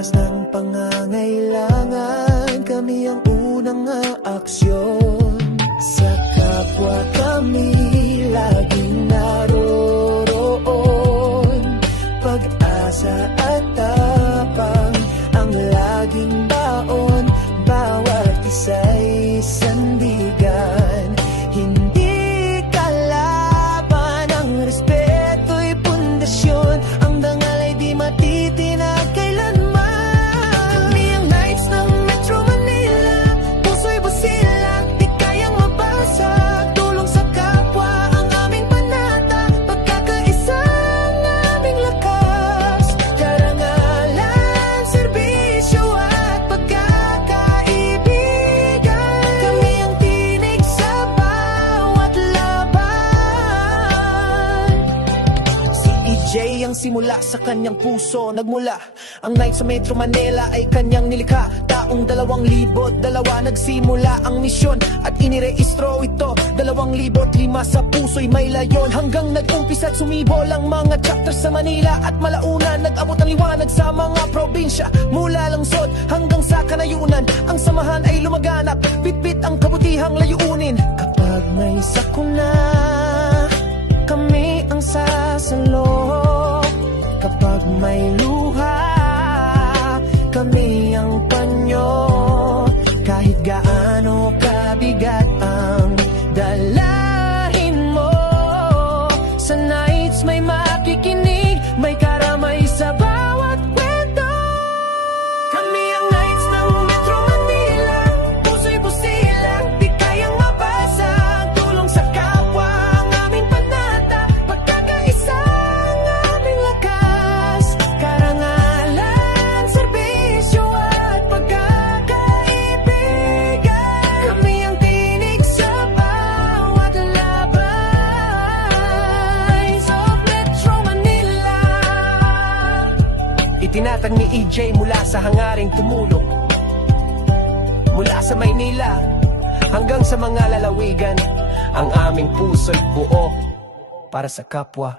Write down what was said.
oras ng pangangailangan, kami ang unang aaksyon. Sa kapwa kami laging naroroon, pag-asa at tapang ang laging baon. Bawat isa'y sandigan, hindi kalaban. Ang respeto'y pundasyon, ang dangal ay di matitinag kailanman. Kami ang Knights ng Metro Manila, puso'y busilak, di kayang mabasag. Tulong sa kapwa ang aming panata, pagkakaisa ang aming lakas. Karangalan, serbisyo at pagkakaibigan, kami ang tinig sa bawat laban. Si EJ ang simula sa kanyang puso nagmula. Ang Knights sa Metro Manila ay kanyang nilikha. Taong 2002 nagsimula ang misyon at inirehistro ito 2005. Sa puso'y may layon hanggang nag-umpisa at sumibol ang mga chapters sa Manila at Malauna. Nag-abot ang liwanag sa mga probinsya, mula lungsod hanggang sa kanayunan. Ang samahan ay lumaganap, bitbit ang kabutihang layunin. Kapag may sakuna, kami ang sasalo. Kapag may luha, kami ang panyo. Kahit gaano kabigat ang dalahin mo, sa Knights may makikinig, may karamay sa bawat kwento. Kami ang Knights ng Metro Manila, puso'y busilak, di kayang mabasag. Tulong sa kapwa ang aming panata, pagkakaisa ang aming lakas. Karangalan, serbisyo at pagkakaibigan, kami ang tinig sa bawat laban. Sa Metro Manila, itinatag ni EJ mula sa hangaring tumulong, mula sa Maynila hanggang sa mga lalawigan. Ang aming puso'y buo para sa kapwa.